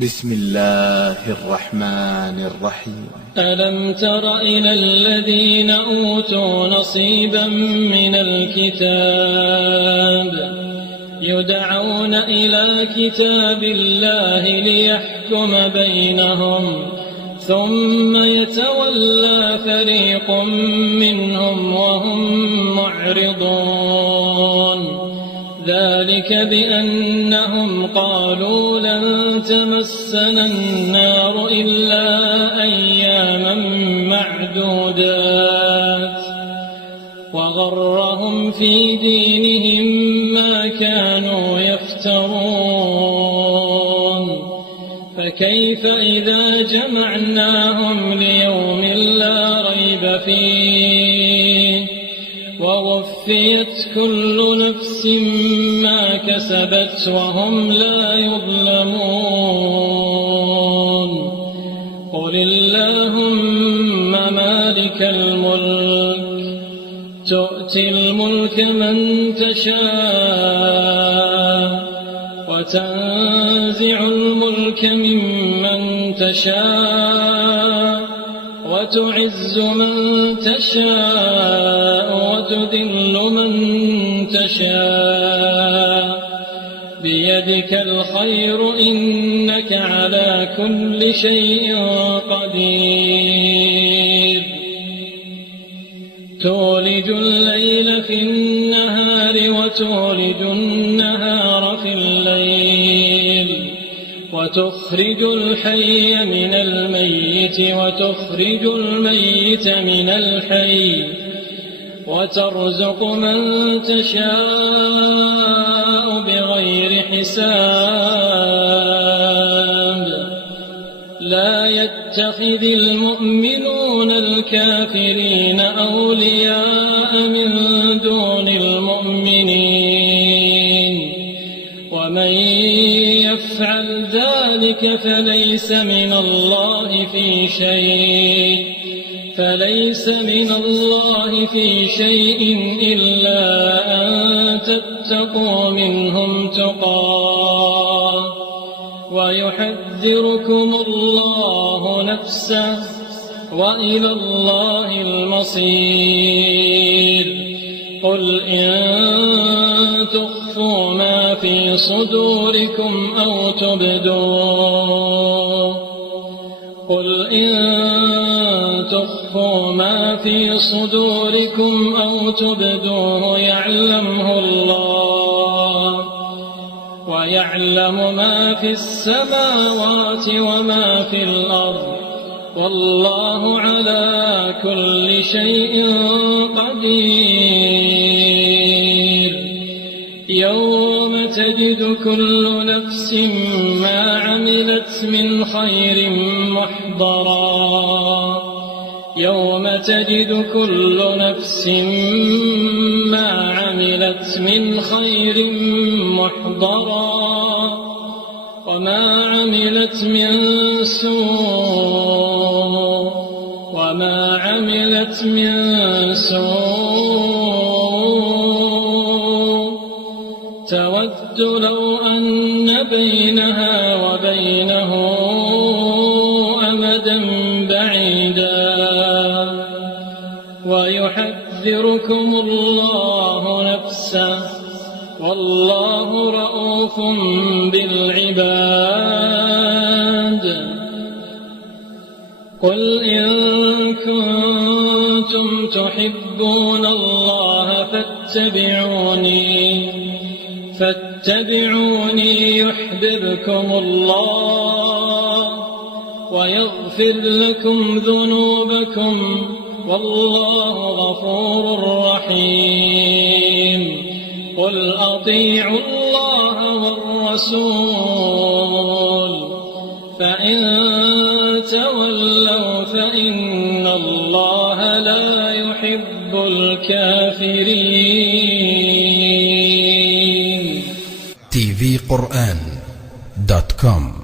بسم الله الرحمن الرحيم. ألم تر إلى الذين أوتوا نصيبا من الكتاب يدعون إلى كتاب الله ليحكم بينهم ثم يتولى فريق منهم وهم معرضون ذلك بأنهم قالوا لن تمسنا النار إلا أياما معدودات وغرهم في دينهم ما كانوا يفترون فكيف إذا جمعناهم ليوم لا ريب فيه ووفيت كل نفس ما كسبت وهم لا يظلمون قل اللهم مالك الملك تؤتي الملك من تشاء وتنزع الملك ممن تشاء وتعز من تشاء وتذل من تشاء بيدك الخير إنك على كل شيء قدير تولج الليل في النهار وتولج النهار في الليل وتخرج الحي من الميت وتخرج الميت من الحي وترزق من تشاء بغير حساب لا يتخذ المؤمنون الكافرين أولياء من دون المؤمنين ومن يفعل ذلك فليس من الله في شيء إلا أن تتقوا منهم تقاه ويحذركم الله نفسه وإلى الله المصير قل إن تخفوا ما في صدوركم أو تبدوه يعلمه الله ويعلم ما في السماوات وما في الأرض والله على كل شيء قدير يوم تجد كل نفس ما عملت من خير محضرا يوم تجد كل نفس ما عملت من خير محضرا وما عملت من سوء تود لو أن بينها وبينه أمدا بعيدا ويحذركم الله نفسه والله رءوف بالعباد قل إن كنتم تحبون الله فاتبعوني يحببكم الله ويغفر لكم ذنوبكم والله غفور رحيم قل أطيعوا الله والرسول فإن تولوا فإن الله لا يحب الكافرين. tvquran.com